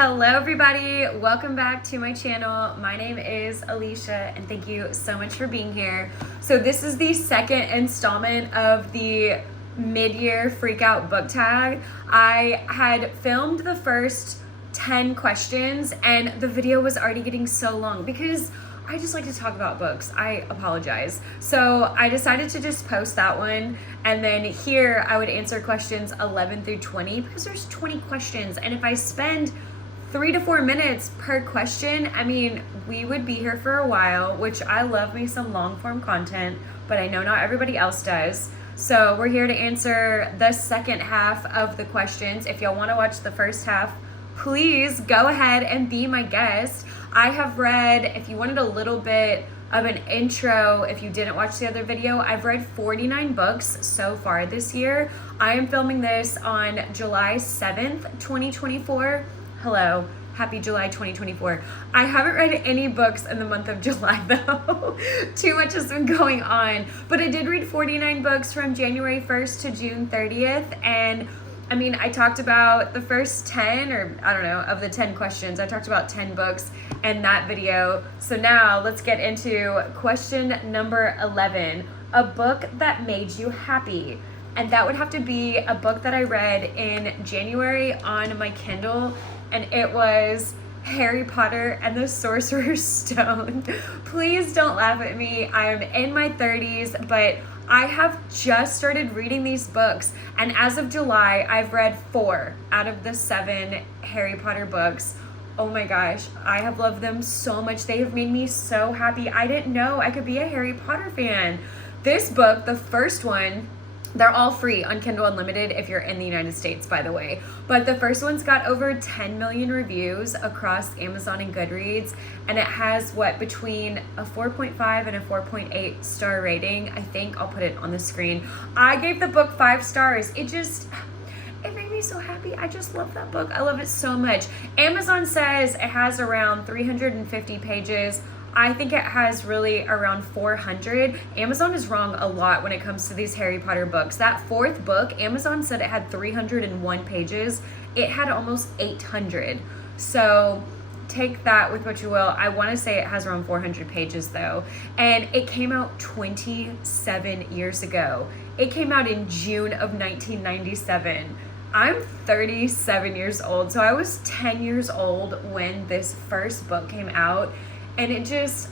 Hello everybody, welcome back to my channel. My name is Alicia and thank you so much for being here. So this is the second installment of the mid-year freakout book tag. I had filmed the first 10 questions and the video was already getting so long because I just like to talk about books. I apologize. So I decided to just post that one, and then here I would answer questions 11 through 20 because there's 20 questions, and if I spend 3 to 4 minutes per question, I mean, we would be here for a while, which I love me some long form content, but I know not everybody else does. So we're here to answer the second half of the questions. If y'all want to watch the first half, please go ahead and be my guest. I have read, if you wanted a little bit of an intro, if you didn't watch the other video, I've read 49 books so far this year. I am filming this on July 7th, 2024. Hello, happy July 2024. I haven't read any books in the month of July though. Too much has been going on. But I did read 49 books from January 1st to June 30th. And I mean, I talked about the first 10, or I don't know, of the 10 questions. I talked about 10 books in that video. So now let's get into question number 11, a book that made you happy. And that would have to be a book that I read in January on my Kindle, and it was Harry Potter and the Sorcerer's Stone. Please don't laugh at me. I am in my 30s, but I have just started reading these books, and as of July, I've read 4 out of the 7 Harry Potter books. Oh my gosh, I have loved them so much. They have made me so happy. I didn't know I could be a Harry Potter fan. This book, the first one, they're all free on Kindle Unlimited if you're in the United States, by the way. But the first one's got over 10 million reviews across Amazon and Goodreads. And it has, between a 4.5 and a 4.8 star rating. I think I'll put it on the screen. I gave the book 5 stars. It made me so happy. I just love that book. I love it so much. Amazon says it has around 350 pages. I think it has really around 400. Amazon is wrong a lot when it comes to these Harry Potter books. That 4th book, Amazon said it had 301 pages. It had almost 800. So take that with what you will. I want to say it has around 400 pages though. And it came out 27 years ago. It came out in June of 1997. I'm 37 years old, so I was 10 years old when this first book came out. And it just,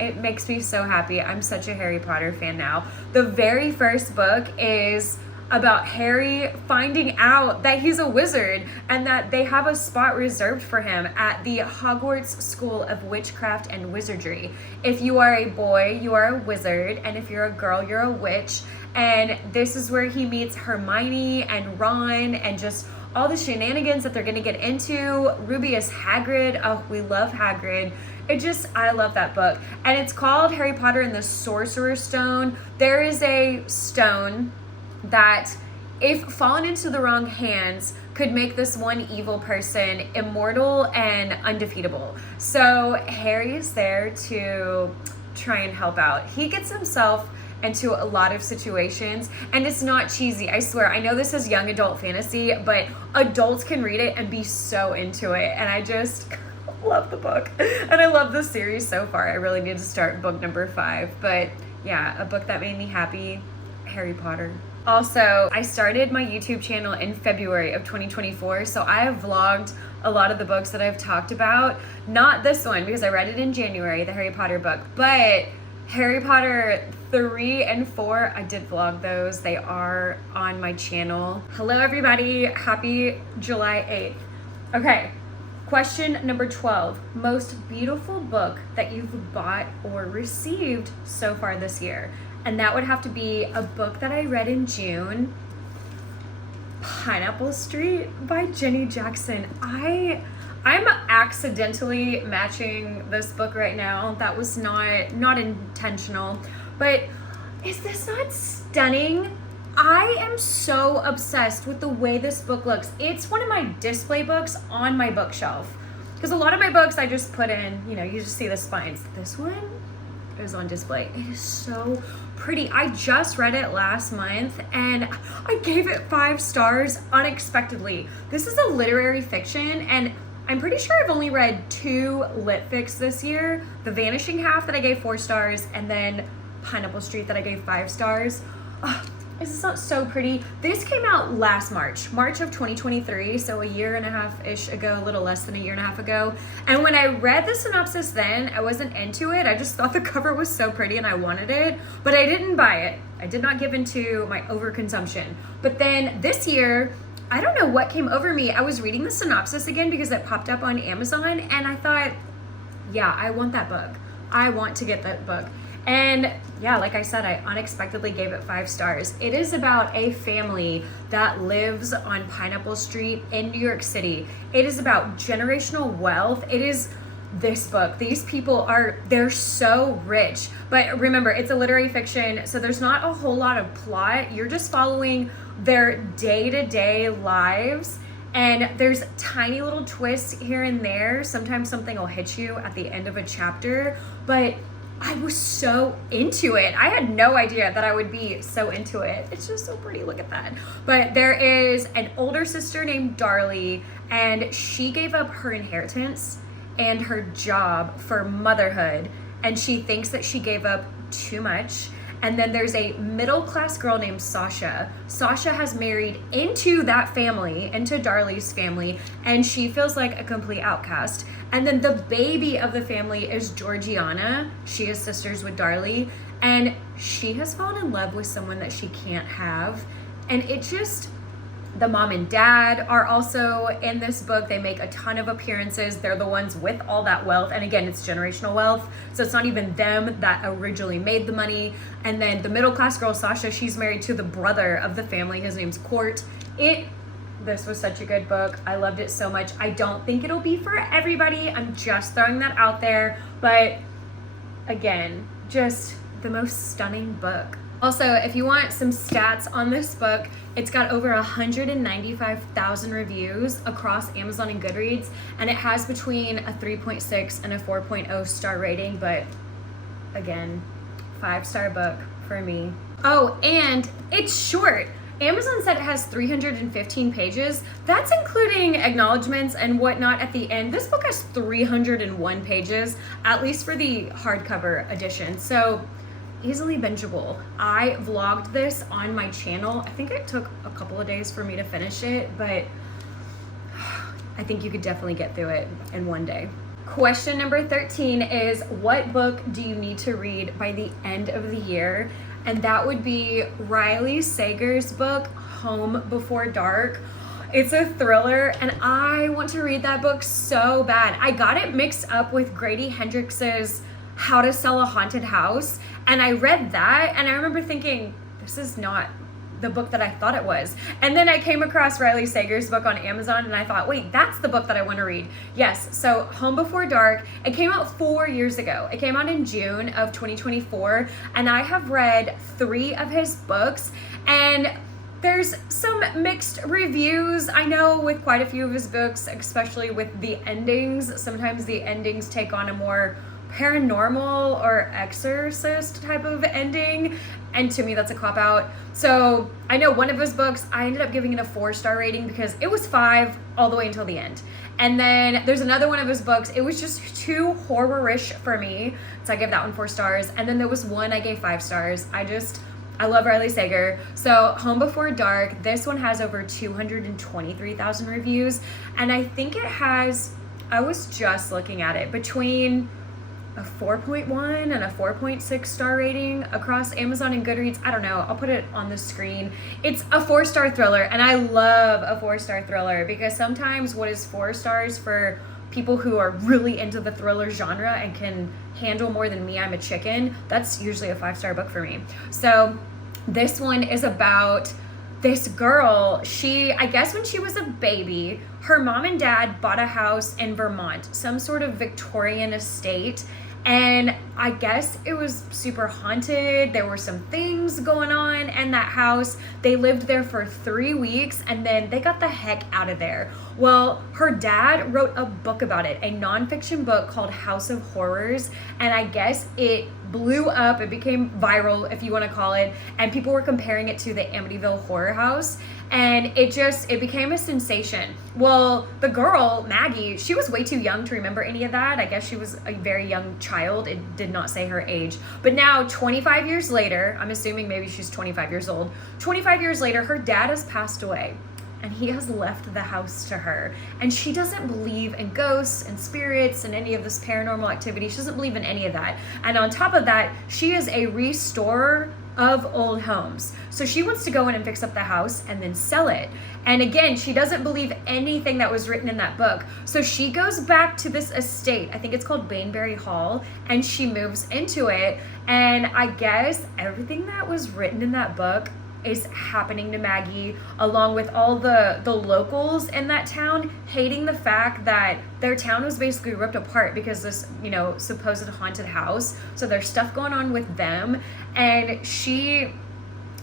it makes me so happy. I'm such a Harry Potter fan now. The very first book is about Harry finding out that he's a wizard and that they have a spot reserved for him at the Hogwarts School of Witchcraft and Wizardry. If you are a boy, you are a wizard, and if you're a girl, you're a witch. And this is where he meets Hermione and Ron and just all the shenanigans that they're gonna get into. Rubeus Hagrid, oh, we love Hagrid. I love that book. And it's called Harry Potter and the Sorcerer's Stone. There is a stone that, if fallen into the wrong hands, could make this one evil person immortal and undefeatable. So Harry is there to try and help out. He gets himself into a lot of situations, and it's not cheesy. I swear, I know this is young adult fantasy, but adults can read it and be so into it. And I just love the book, and I love the series so far. I really need to start book number 5, but yeah, a book that made me happy, Harry Potter. Also, I started my YouTube channel in February of 2024, so I have vlogged a lot of the books that I've talked about. Not this one, because I read it in January, the Harry Potter book, but Harry Potter 3 and 4, I did vlog those. They are on my channel. Hello everybody, happy July 8th. Okay, question number 12, most beautiful book that you've bought or received so far this year. And that would have to be a book that I read in June, Pineapple Street by Jenny Jackson. I'm accidentally matching this book right now. That was not intentional, but is this not stunning? I am so obsessed with the way this book looks. It's one of my display books on my bookshelf, because a lot of my books I just put in, you just see the spines. This one is on display. It is so pretty. I just read it last month and I gave it 5 stars unexpectedly. This is a literary fiction, and I'm pretty sure I've only read 2 lit fics this year. The Vanishing Half that I gave 4 stars, and then Pineapple Street that I gave 5 stars. Oh, this is not so pretty. This came out last March of 2023, so a year and a half-ish ago, a little less than a year and a half ago. And when I read the synopsis then, I wasn't into it. I just thought the cover was so pretty and I wanted it, but I didn't buy it. I did not give into my overconsumption. But then this year, I don't know what came over me. I was reading the synopsis again because it popped up on Amazon, and I thought, yeah, I want that book. I want to get that book. And yeah, like I said, I unexpectedly gave it 5 stars. It is about a family that lives on Pineapple Street in New York City. It is about generational wealth. It is this book. These people they're so rich. But remember, it's a literary fiction, so there's not a whole lot of plot. You're just following their day-to-day lives. And there's tiny little twists here and there. Sometimes something will hit you at the end of a chapter, but I was so into it. I had no idea that I would be so into it. It's just so pretty. Look at that. But there is an older sister named Darlie, and she gave up her inheritance and her job for motherhood, and she thinks that she gave up too much. And then there's a middle-class girl named Sasha. Sasha has married into that family, into Darlie's family, and she feels like a complete outcast. And then the baby of the family is Georgiana. She is sisters with Darlie, and she has fallen in love with someone that she can't have. And it just, the mom and dad are also in this book. They make a ton of appearances. They're the ones with all that wealth. And again, it's generational wealth. So it's not even them that originally made the money. And then the middle class girl, Sasha, she's married to the brother of the family. His name's Court. This was such a good book. I loved it so much. I don't think it'll be for everybody. I'm just throwing that out there. But again, just the most stunning book. Also, if you want some stats on this book, it's got over 195,000 reviews across Amazon and Goodreads, and it has between a 3.6 and a 4.0 star rating, but again, 5-star book for me. Oh, and it's short. Amazon said it has 315 pages. That's including acknowledgments and whatnot at the end. This book has 301 pages, at least for the hardcover edition. So easily bingeable. I vlogged this on my channel. I think it took a couple of days for me to finish it, but I think you could definitely get through it in one day. Question number 13 is, what book do you need to read by the end of the year? And that would be Riley Sager's book, Home Before Dark. It's a thriller, and I want to read that book so bad. I got it mixed up with Grady Hendrix's How to Sell a Haunted House, and I read that, and I remember thinking, this is not the book that I thought it was. And then I came across Riley Sager's book on Amazon, and I thought, wait, that's the book that I want to read. Yes, so Home Before Dark, it came out 4 years ago. It came out in June of 2024, and I have read 3 of his books, and there's some mixed reviews, I know, with quite a few of his books, especially with the endings. Sometimes the endings take on a more paranormal or exorcist type of ending, and to me that's a cop-out. So I know one of his books, I ended up giving it a 4-star rating because it was 5 all the way until the end. And then there's another one of his books, it was just too horror-ish for me, so I gave that one 4 stars. And then there was one I gave 5 stars. I love Riley Sager. So Home Before Dark, this one has over 223,000 reviews, and I think it has, I was just looking at it, between a 4.1 and a 4.6 star rating across Amazon and Goodreads. I don't know, I'll put it on the screen. It's a 4-star thriller, and I love a 4-star thriller because sometimes what is 4 stars for people who are really into the thriller genre and can handle more than me, I'm a chicken, that's usually a 5-star book for me. So this one is about this girl. I guess when she was a baby, her mom and dad bought a house in Vermont, some sort of Victorian estate, and I guess it was super haunted. There were some things going on in that house. They lived there for 3 weeks, and then they got the heck out of there. Well, her dad wrote a book about it, a nonfiction book called House of Horrors, and I guess it blew up. It became viral, if you want to call it, and people were comparing it to the Amityville Horror House. and it became a sensation. Well, the girl, Maggie, she was way too young to remember any of that. I guess she was a very young child. It did not say her age. But now, 25 years later, I'm assuming maybe she's 25 years old. 25 years later, her dad has passed away. And he has left the house to her. And she doesn't believe in ghosts and spirits and any of this paranormal activity. She doesn't believe in any of that. And on top of that, she is a restorer of old homes. So she wants to go in and fix up the house and then sell it. And again, she doesn't believe anything that was written in that book. So she goes back to this estate. I think it's called Bainbury Hall. And she moves into it. And I guess everything that was written in that book is happening to Maggie, along with all the locals in that town hating the fact that their town was basically ripped apart because this, supposed haunted house. So there's stuff going on with them. And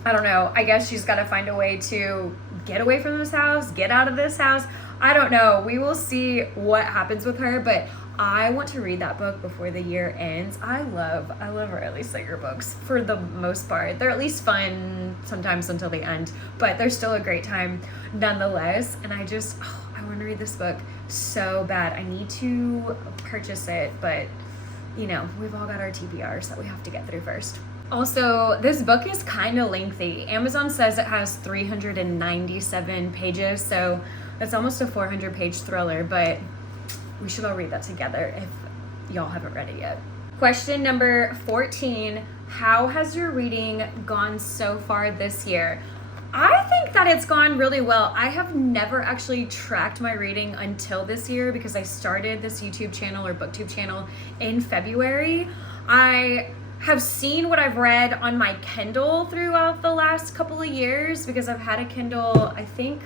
I don't know, I guess she's got to find a way to get away from this house, get out of this house. I don't know. We will see what happens with her, but I want to read that book before the year ends. I love Riley Sager books for the most part. They're at least fun sometimes until the end, but they're still a great time nonetheless. And I want to read this book so bad. I need to purchase it, but we've all got our TBRs that we have to get through first. Also, this book is kind of lengthy. Amazon says it has 397 pages, so it's almost a 400-page thriller, but we should all read that together if y'all haven't read it yet. Question number 14, how has your reading gone so far this year? I think that it's gone really well. I have never actually tracked my reading until this year because I started this YouTube channel or BookTube channel in February. I have seen what I've read on my Kindle throughout the last couple of years because I've had a Kindle, I think,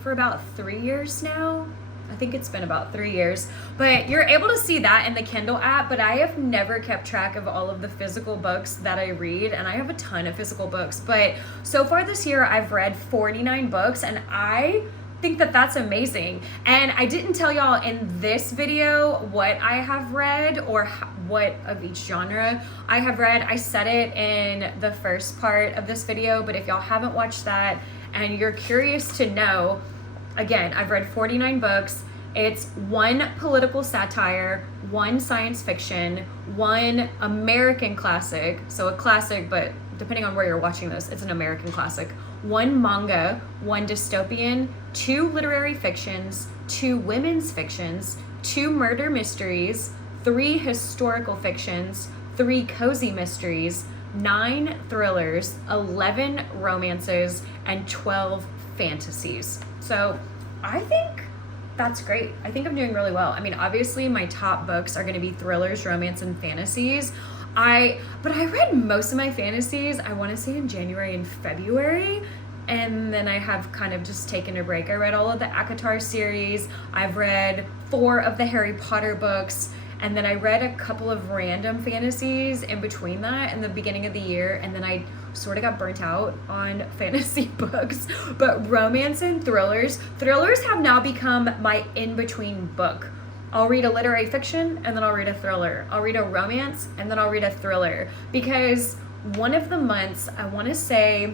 for about 3 years now. I think it's been about 3 years, but you're able to see that in the Kindle app, but I have never kept track of all of the physical books that I read, and I have a ton of physical books, but so far this year I've read 49 books, and I think that that's amazing. And I didn't tell y'all in this video what I have read or what of each genre I have read. I said it in the first part of this video, but if y'all haven't watched that and you're curious to know, again, I've read 49 books. It's 1 political satire, 1 science fiction, 1 American classic, so a classic, but depending on where you're watching this, it's an American classic, 1 manga, 1 dystopian, 2 literary fictions, 2 women's fictions, 2 murder mysteries, 3 historical fictions, 3 cozy mysteries, 9 thrillers, 11 romances, and 12 fantasies. So I think that's great. I think I'm doing really well. I mean, obviously my top books are going to be thrillers, romance, and fantasies. But I read most of my fantasies, I want to say in January and February, and then I have kind of just taken a break. I read all of the ACOTAR series. I've read 4 of the Harry Potter books. And then I read a couple of random fantasies in between that in the beginning of the year. And then I sort of got burnt out on fantasy books. But romance and thrillers have now become my in-between book. I'll read a literary fiction and then I'll read a thriller. I'll read a romance and then I'll read a thriller. Because one of the months, I want to say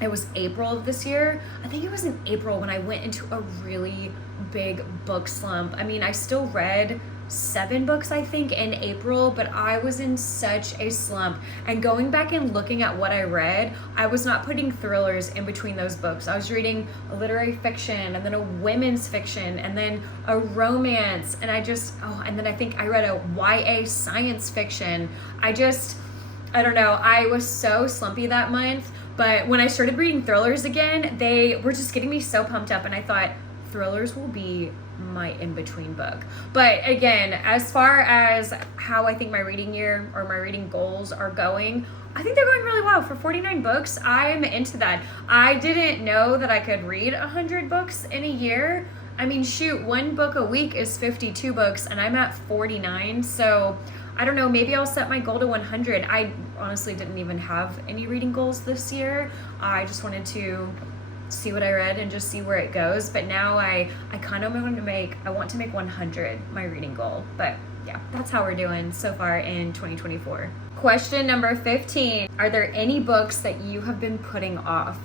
it was April of this year. I think it was in April when I went into a really big book slump. I mean, I still read 7 books, I think, in April, but I was in such a slump. And going back and looking at what I read, I was not putting thrillers in between those books. I was reading a literary fiction and then a women's fiction and then a romance. And and then I think I read a YA science fiction. I don't know. I was so slumpy that month. But when I started reading thrillers again, they were just getting me so pumped up. And I thought thrillers will be my in-between book. But again, as far as how I think my reading year or my reading goals are going, I think they're going really well. For 49 books, I'm into that. I didn't know that I could read 100 books in a year. I mean, shoot, 1 book a week is 52 books and I'm at 49. So I don't know, maybe I'll set my goal to 100. I honestly didn't even have any reading goals this year. I just wanted to see what I read and just see where it goes. But now I kind of want to make 100 my reading goal. But yeah, that's how we're doing so far in 2024. Question number 15. Are there any books that you have been putting off?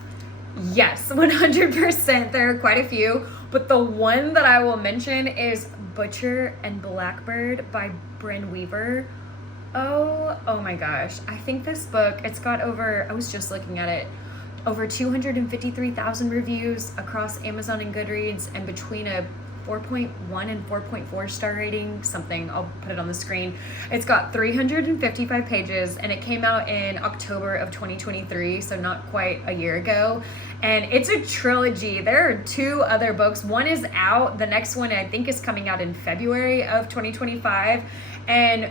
Yes, 100%. There are quite a few, but the one that I will mention is Butcher and Blackbird by Bryn Weaver. Oh my gosh. I think this book, it's got over, I was just looking at it, over 253,000 reviews across Amazon and Goodreads, and between a 4.1 and 4.4 star rating, something, I'll put it on the screen. It's got 355 pages, and it came out in October of 2023, so not quite a year ago. And it's a trilogy. There are 2 other books. One is out. The next one I think is coming out in February of 2025. And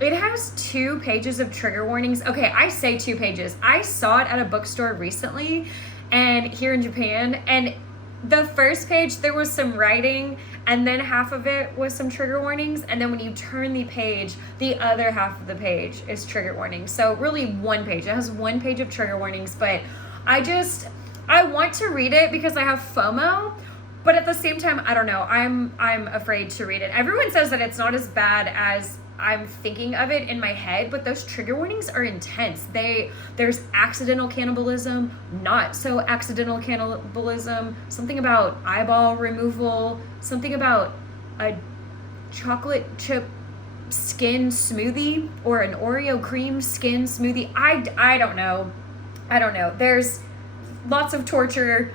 it has 2 pages of trigger warnings. Okay, I say 2 pages. I saw it at a bookstore recently and here in Japan, and the first page there was some writing, and then half of it was some trigger warnings, and then when you turn the page, the other half of the page is trigger warnings. So really 1 page. It has 1 page of trigger warnings, but I want to read it because I have FOMO. But at the same time, I don't know. I'm afraid to read it. Everyone says that it's not as bad as I'm thinking of it in my head, but those trigger warnings are intense. There's accidental cannibalism, not so accidental cannibalism, something about eyeball removal, something about a chocolate chip skin smoothie or an Oreo cream skin smoothie. I don't know. There's lots of torture.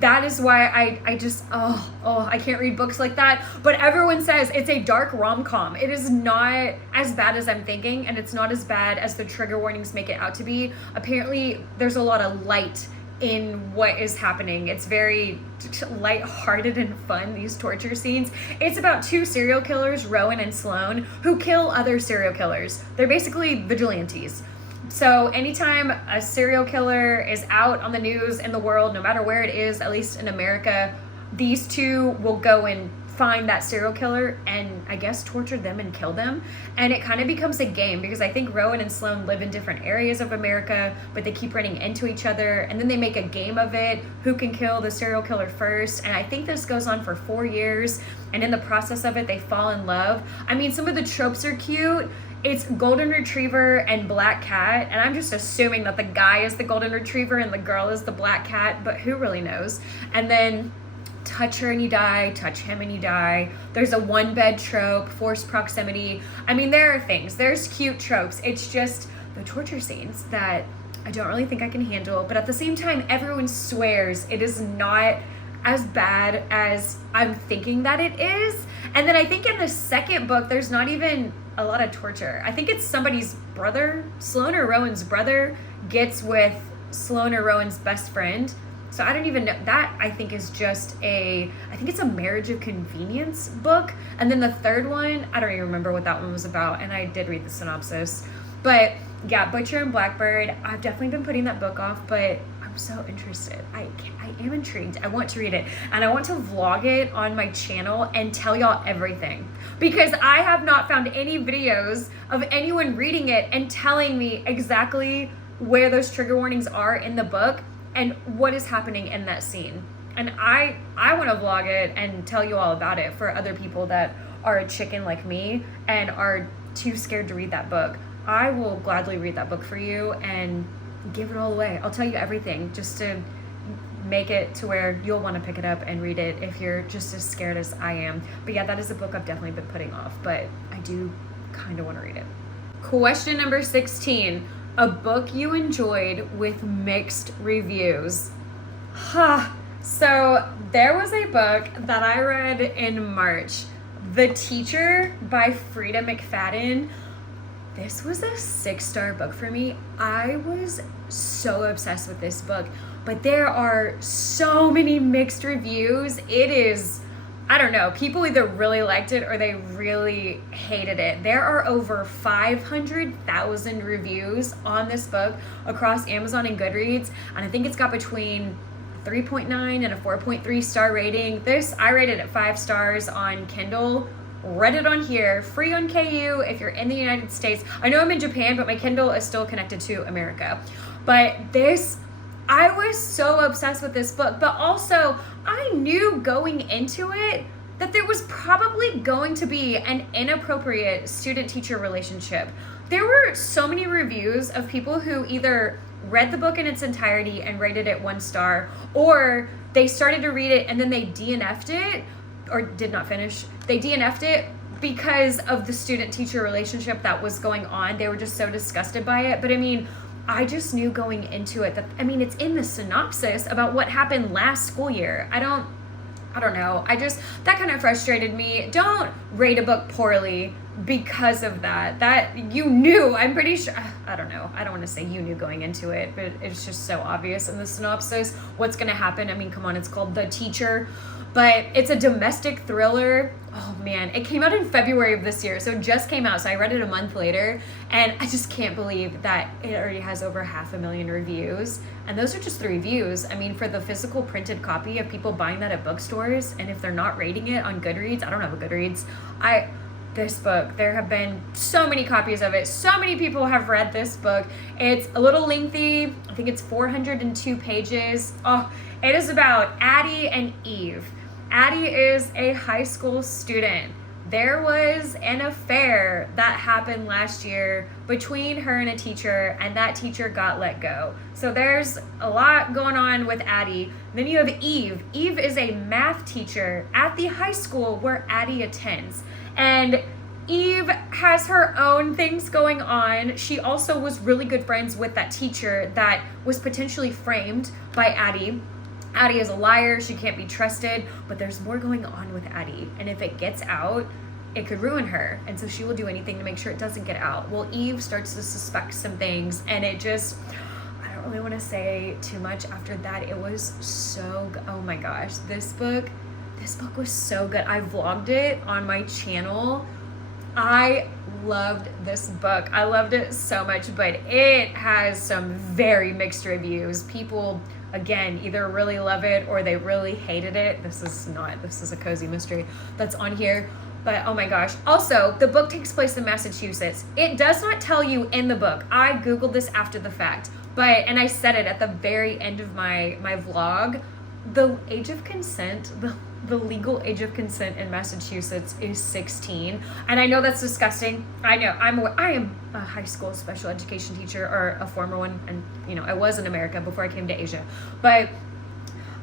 That is why I just, I can't read books like that. But everyone says it's a dark rom-com. It is not as bad as I'm thinking, and it's not as bad as the trigger warnings make it out to be. Apparently, there's a lot of light in what is happening. It's very lighthearted and fun, these torture scenes. It's about 2 serial killers, Rowan and Sloane, who kill other serial killers. They're basically vigilantes. So anytime a serial killer is out on the news in the world, no matter where it is, at least in America, these 2 will go and find that serial killer and I guess torture them and kill them. And it kind of becomes a game because I think Rowan and Sloane live in different areas of America, but they keep running into each other, and then they make a game of it, who can kill the serial killer first. And I think this goes on for 4 years, and in the process of it, they fall in love. I mean, some of the tropes are cute. It's golden retriever and black cat, and I'm just assuming that the guy is the golden retriever and the girl is the black cat, but who really knows? And then touch her and you die, touch him and you die. There's a 1-bed trope, forced proximity. I mean, there are things. There's cute tropes. It's just the torture scenes that I don't really think I can handle, but at the same time, everyone swears it is not as bad as I'm thinking that it is. And then I think in the second book, there's not even a lot of torture. I think it's somebody's brother, Sloane or Rowan's brother, gets with Sloane or Rowan's best friend. So I don't even know. That I think is just I think it's a marriage of convenience book. And then the third one, I don't even remember what that one was about, and I did read the synopsis. But yeah, Butcher and Blackbird, I've definitely been putting that book off, but I'm so interested. I am intrigued. I want to read it, and I want to vlog it on my channel and tell y'all everything, because I have not found any videos of anyone reading it and telling me exactly where those trigger warnings are in the book and what is happening in that scene. And I want to vlog it and tell you all about it for other people that are a chicken like me and are too scared to read that book. I will gladly read that book for you and give it all away. I'll tell you everything just to make it to where you'll want to pick it up and read it if you're just as scared as I am. But yeah, that is a book I've definitely been putting off, but I do kind of want to read it. Question number 16. A book you enjoyed with mixed reviews. So there was a book that I read in March, The Teacher by Frida McFadden. This was a 6-star book for me. I was so obsessed with this book, but there are so many mixed reviews. It is, I don't know, people either really liked it or they really hated it. There are over 500,000 reviews on this book across Amazon and Goodreads, and I think it's got between 3.9 and a 4.3 star rating. I rated it 5 stars on Kindle. Read it on here, free on KU if you're in the United States. I know I'm in Japan, but my Kindle is still connected to America. But I was so obsessed with this book, but also I knew going into it that there was probably going to be an inappropriate student-teacher relationship. There were so many reviews of people who either read the book in its entirety and rated it 1 star, or they started to read it and then they DNF'd it, or did not finish. They DNF'd it because of the student-teacher relationship that was going on. They were just so disgusted by it. But I mean, I just knew going into it that, I mean, it's in the synopsis about what happened last school year. I don't know. That kind of frustrated me. Don't rate a book poorly because of that. That you knew, I'm pretty sure, I don't know. I don't want to say you knew going into it, but it's just so obvious in the synopsis what's going to happen. I mean, come on, it's called The Teacher, but it's a domestic thriller. Oh man, it came out in February of this year, so it just came out. So I read it a month later, and I just can't believe that it already has over 500,000 reviews. And those are just the reviews. I mean, for the physical printed copy of people buying that at bookstores, and if they're not rating it on Goodreads, I don't have a Goodreads. This book, there have been so many copies of it. So many people have read this book. It's a little lengthy. I think it's 402 pages. Oh, it is about Addie and Eve. Addie is a high school student. There was an affair that happened last year between her and a teacher, and that teacher got let go. So there's a lot going on with Addie. Then you have Eve. Eve is a math teacher at the high school where Addie attends. And Eve has her own things going on. She also was really good friends with that teacher that was potentially framed by Addie. Addie is a liar. She can't be trusted, but there's more going on with Addie. And if it gets out, it could ruin her. And so she will do anything to make sure it doesn't get out. Well, Eve starts to suspect some things, and it just, I don't really want to say too much after that. It was so good. Oh my gosh, this book was so good. I vlogged it on my channel. I loved this book. I loved it so much, but it has some very mixed reviews. People, again, either really love it or they really hated it. This is a cozy mystery that's on here. But oh my gosh. Also, the book takes place in Massachusetts. It does not tell you in the book. I Googled this after the fact, and I said it at the very end of my vlog. The age of consent, the legal age of consent in Massachusetts is 16. And I know that's disgusting. I know. I am a high school special education teacher, or a former one, and I was in America before I came to Asia. But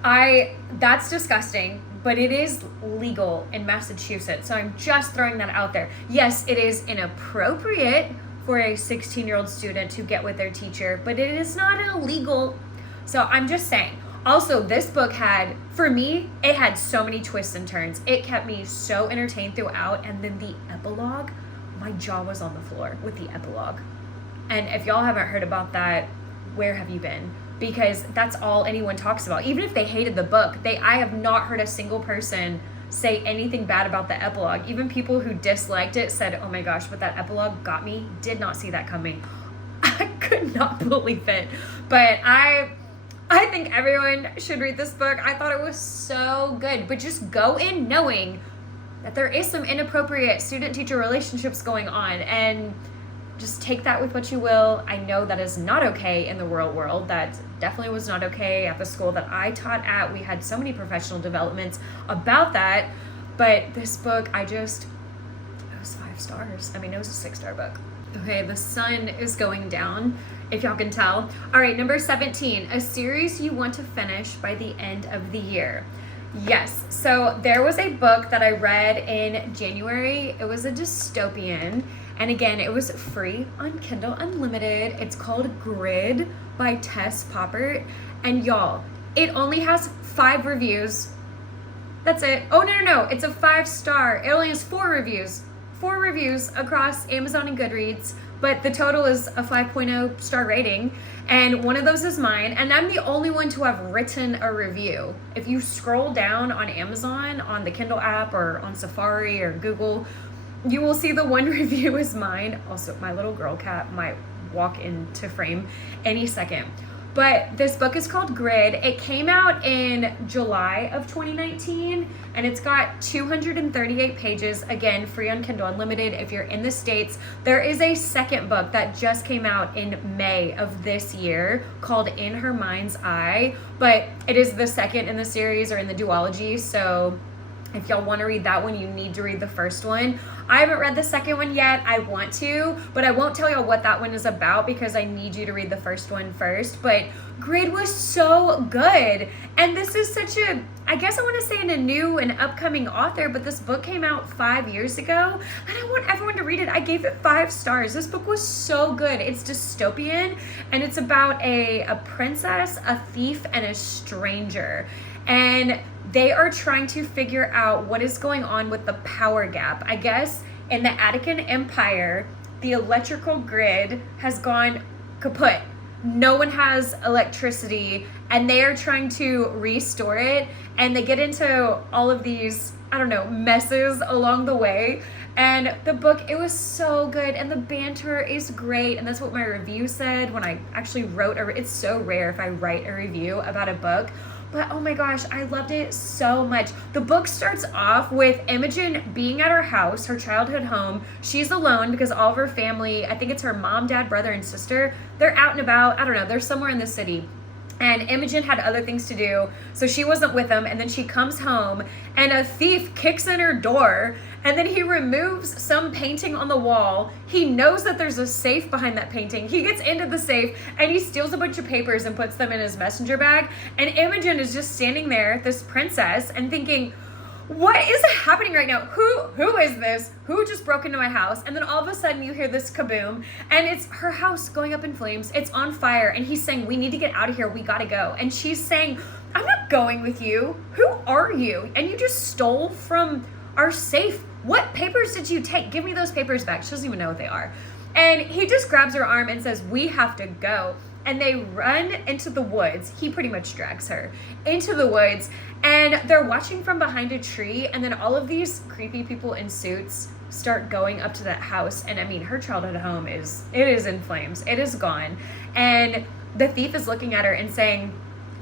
that's disgusting, but it is legal in Massachusetts. So I'm just throwing that out there. Yes, it is inappropriate for a 16-year-old student to get with their teacher, but it is not illegal. So I'm just saying. Also, this book had, for me, it had so many twists and turns. It kept me so entertained throughout. And then the epilogue, my jaw was on the floor with the epilogue. And if y'all haven't heard about that, where have you been? Because that's all anyone talks about. Even if they hated the book, I have not heard a single person say anything bad about the epilogue. Even people who disliked it said, oh my gosh, but that epilogue got me. Did not see that coming. I could not believe it. But I think everyone should read this book. I thought it was so good. But just go in knowing that there is some inappropriate student-teacher relationships going on, and just take that with what you will. I know that is not okay in the real world. That definitely was not okay at the school that I taught at. We had so many professional developments about that. But this book, it was 5 stars. I mean, it was a 6-star book. Okay, the sun is going down, if y'all can tell. All right, number 17, a series you want to finish by the end of the year. Yes, so there was a book that I read in January. It was a dystopian, and again, it was free on Kindle Unlimited. It's called Grid by Tess Poppert, and y'all, it only has 5 reviews. That's it. Oh, no, it's a 5-star. It only has 4 reviews. 4 reviews across Amazon and Goodreads, but the total is a 5.0 star rating, and one of those is mine, and I'm the only one to have written a review. If you scroll down on Amazon, on the Kindle app, or on Safari or Google, you will see the one review is mine. Also, my little girl cat might walk into frame any second. But this book is called Grid. It came out in July of 2019, and it's got 238 pages. Again, free on Kindle Unlimited if you're in the States. There is a second book that just came out in May of this year called In Her Mind's Eye, but it is the second in the series, or in the duology, so If y'all want to read that one, you need to read the first one. I haven't read the second one yet. I want to, but I won't tell y'all what that one is about because I need you to read the first one first. But Grid was so good. And this is such a, I guess I want to say a new and upcoming author, but this book came out 5 years ago and I want everyone to read it. I gave it 5 stars. This book was so good. It's dystopian and it's about a princess, a thief, and a stranger. And they are trying to figure out what is going on with the power gap. I guess in the Attican Empire, the electrical grid has gone kaput. No one has electricity and they are trying to restore it. And they get into all of these, I don't know, messes along the way. And the book, it was so good and the banter is great. And that's what my review said when I actually wrote it's so rare if I write a review about a book. But oh my gosh, I loved it so much. The book starts off with Imogen being at her house, her childhood home. She's alone because all of her family, I think it's her mom, dad, brother, and sister, they're out and about. I don't know, they're somewhere in the city. And Imogen had other things to do, so she wasn't with them. And then she comes home and a thief kicks in her door and then he removes some painting on the wall. He knows that there's a safe behind that painting. He gets into the safe and he steals a bunch of papers and puts them in his messenger bag. And Imogen is just standing there, this princess, and thinking, what is happening right now? Who is this? Who just broke into my house? And then all of a sudden you hear this kaboom and it's her house going up in flames. It's on fire. And he's saying, we need to get out of here. We got to go. And she's saying, I'm not going with you. Who are you? And you just stole from our safe. What papers did you take? Give me those papers back. She doesn't even know what they are. And he just grabs her arm and says, we have to go. And they run into the woods. He pretty much drags her into the woods and they're watching from behind a tree. And then all of these creepy people in suits start going up to that house. And I mean, her childhood home is in flames. It is gone. And the thief is looking at her and saying,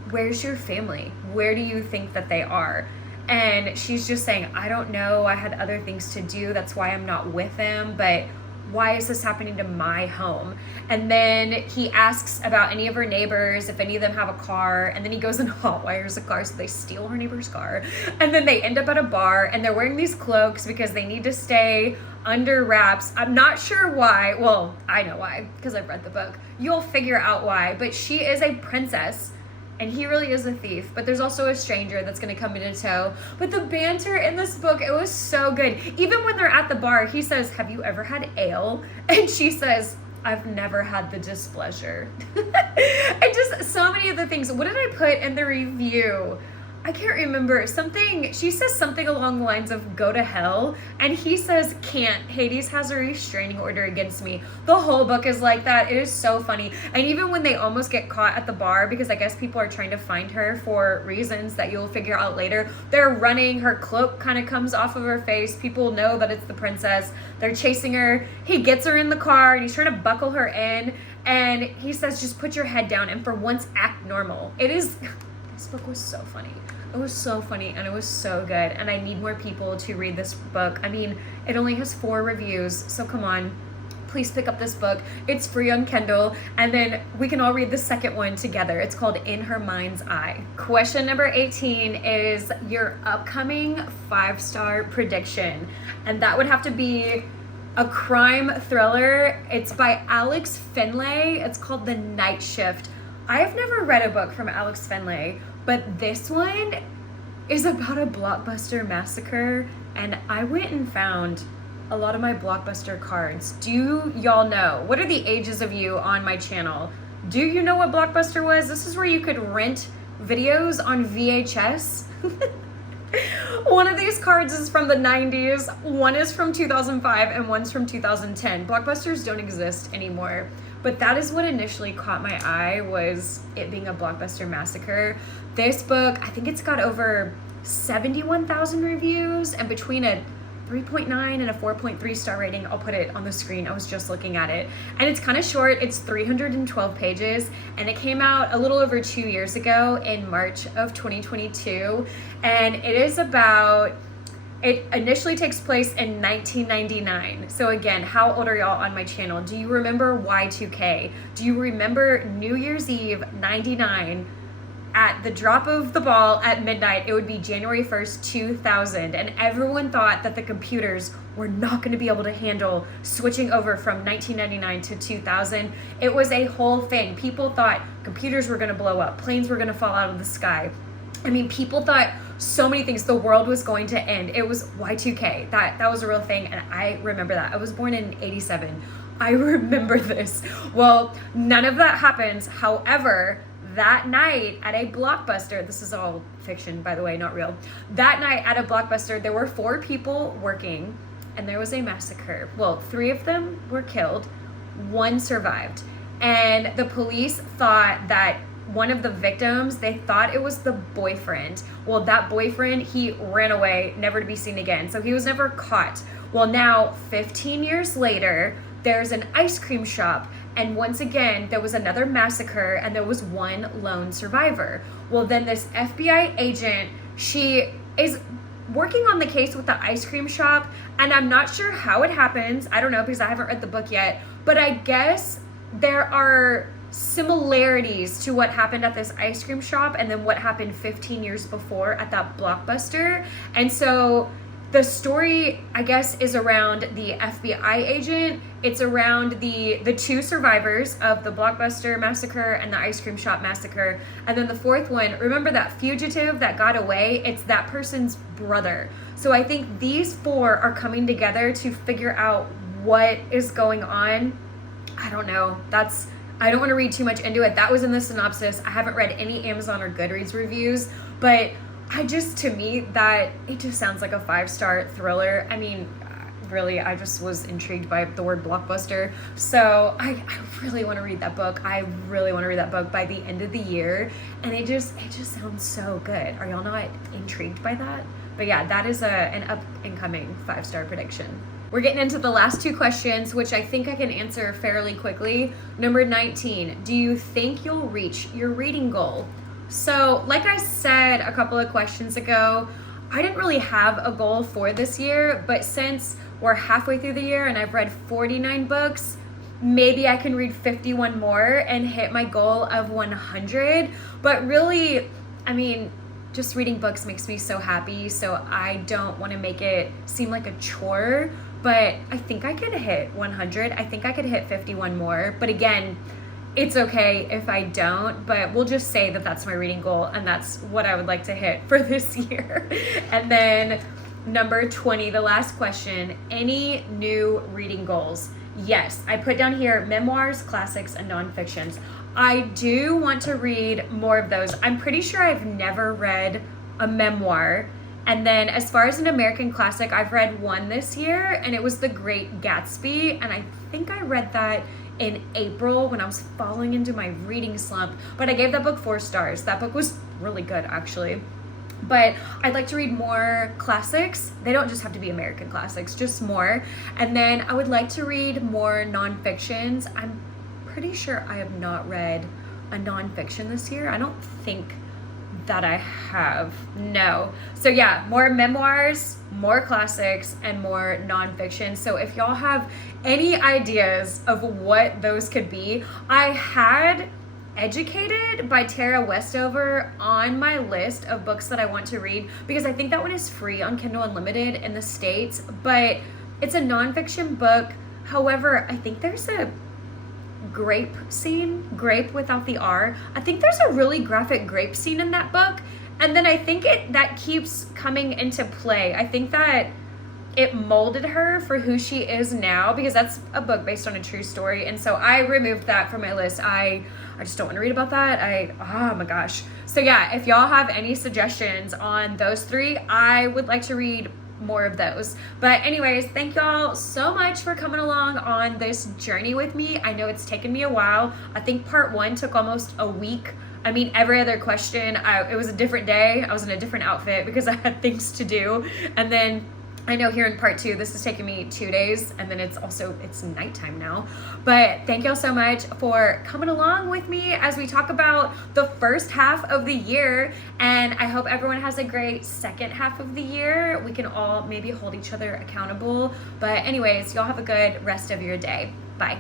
where's your family? Where do you think that they are? And she's just saying, I don't know. I had other things to do. That's why I'm not with them. But why is this happening to my home? And then he asks about any of her neighbors, if any of them have a car. And then he goes and hotwires a car, so they steal her neighbor's car. And then they end up at a bar and they're wearing these cloaks because they need to stay under wraps. I'm not sure why. Well, I know why, because I've read the book. You'll figure out why. But she is a princess and he really is a thief, but there's also a stranger that's going to come into tow. But the banter in this book, it was so good. Even when they're at the bar, he says, have you ever had ale? And she says, I've never had the displeasure. And just so many of the things. What did I put in the review? I can't remember. She says something along the lines of go to hell. And he says, can't. Hades has a restraining order against me. The whole book is like that. It is so funny. And even when they almost get caught at the bar, because I guess people are trying to find her for reasons that you'll figure out later, they're running. Her cloak kind of comes off of her face. People know that it's the princess. They're chasing her. He gets her in the car and he's trying to buckle her in. And he says, just put your head down and for once act normal. This book was so funny. It was so funny and it was so good. And I need more people to read this book. I mean, it only has 4 reviews. So come on, please pick up this book. It's free on Kindle. And then we can all read the second one together. It's called In Her Mind's Eye. Question number 18 is your upcoming 5-star prediction. And that would have to be a crime thriller. It's by Alex Finlay. It's called The Night Shift. I've never read a book from Alex Finlay, but this one is about a Blockbuster massacre, and I went and found a lot of my Blockbuster cards. Do y'all know? What are the ages of you on my channel? Do you know what Blockbuster was? This is where you could rent videos on VHS. One of these cards is from the 90s, one is from 2005, and one's from 2010. Blockbusters don't exist anymore. But that is what initially caught my eye, was it being a Blockbuster massacre. This book, I think it's got over 71,000 reviews, and between a 3.9 and a 4.3 star rating. I'll put it on the screen. I was just looking at it. And it's kind of short. It's 312 pages, and it came out a little over 2 years ago in March of 2022. And it is about... It initially takes place in 1999. So again, how old are y'all on my channel? Do you remember Y2K? Do you remember New Year's Eve 99? at the drop of the ball at midnight, it would be January 1st, 2000. And everyone thought that the computers were not going to be able to handle switching over from 1999 to 2000. It was a whole thing. People thought computers were going to blow up, planes were going to fall out of the sky. I mean, people thought so many things. The world was going to end. It was Y2K. That was a real thing, and I remember that. I was born in 87. I remember this. Well, none of that happens. However, that night at a Blockbuster, this is all fiction, by the way, not real. That night at a Blockbuster, there were 4 people working, and there was a massacre. Well, 3 of them were killed. 1 survived. And the police thought that one of the victims, they thought it was the boyfriend. Well, that boyfriend, he ran away, never to be seen again. So he was never caught. Well, now, 15 years later, there's an ice cream shop. And once again, there was another massacre and there was 1 lone survivor. Well, then this FBI agent, she is working on the case with the ice cream shop. And I'm not sure how it happens. I don't know because I haven't read the book yet. But I guess there are similarities to what happened at this ice cream shop and then what happened 15 years before at that Blockbuster. And so the story, I guess, is around the FBI agent. It's around the 2 survivors of the Blockbuster massacre and the ice cream shop massacre. And then the 4th one, remember that fugitive that got away? It's that person's brother. So I think these 4 are coming together to figure out what is going on. I don't know. I don't want to read too much into it. That was in the synopsis. I haven't read any Amazon or Goodreads reviews, but to me, that it just sounds like a 5-star thriller. I mean, really, I just was intrigued by the word blockbuster. So I really want to read that book. I really want to read that book by the end of the year. And it just sounds so good. Are y'all not intrigued by that? But yeah, that is an up and coming 5-star prediction. We're getting into the last 2 questions, which I think I can answer fairly quickly. Number 19, do you think you'll reach your reading goal? So, like I said a couple of questions ago, I didn't really have a goal for this year, but since we're halfway through the year and I've read 49 books, maybe I can read 51 more and hit my goal of 100. But really, I mean, just reading books makes me so happy, so I don't want to make it seem like a chore. But I think I could hit 100. I think I could hit 51 more. But again, it's okay if I don't, but we'll just say that that's my reading goal and that's what I would like to hit for this year. And then number 20, the last question, any new reading goals? Yes, I put down here memoirs, classics, and nonfictions. I do want to read more of those. I'm pretty sure I've never read a memoir. And then as far as an American classic, I've read 1 this year, and it was The Great Gatsby. And I think I read that in April when I was falling into my reading slump. But I gave that book 4 stars. That book was really good, actually. But I'd like to read more classics. They don't just have to be American classics, just more. And then I would like to read more nonfictions. I'm pretty sure I have not read a nonfiction this year. I don't think that I have. No. So yeah, more memoirs, more classics, and more nonfiction. So if y'all have any ideas of what those could be, I had Educated by Tara Westover on my list of books that I want to read because I think that one is free on Kindle Unlimited in the States, but it's a nonfiction book. However, I think there's a grape scene, grape without the R. I think there's a really graphic grape scene in that book. And then I think that keeps coming into play. I think that it molded her for who she is now because that's a book based on a true story. And so I removed that from my list. I just don't want to read about that. Oh my gosh. So yeah, if y'all have any suggestions on those 3, I would like to read more of those. But anyways, thank y'all so much for coming along on this journey with me. I know it's taken me a while. I think part 1 took almost a week. I mean, every other question, it was a different day. I was in a different outfit because I had things to do. And then I know here in part 2, this is taking me 2 days, and then it's nighttime now. But thank y'all so much for coming along with me as we talk about the first half of the year. And I hope everyone has a great second half of the year. We can all maybe hold each other accountable. But anyways, y'all have a good rest of your day. Bye.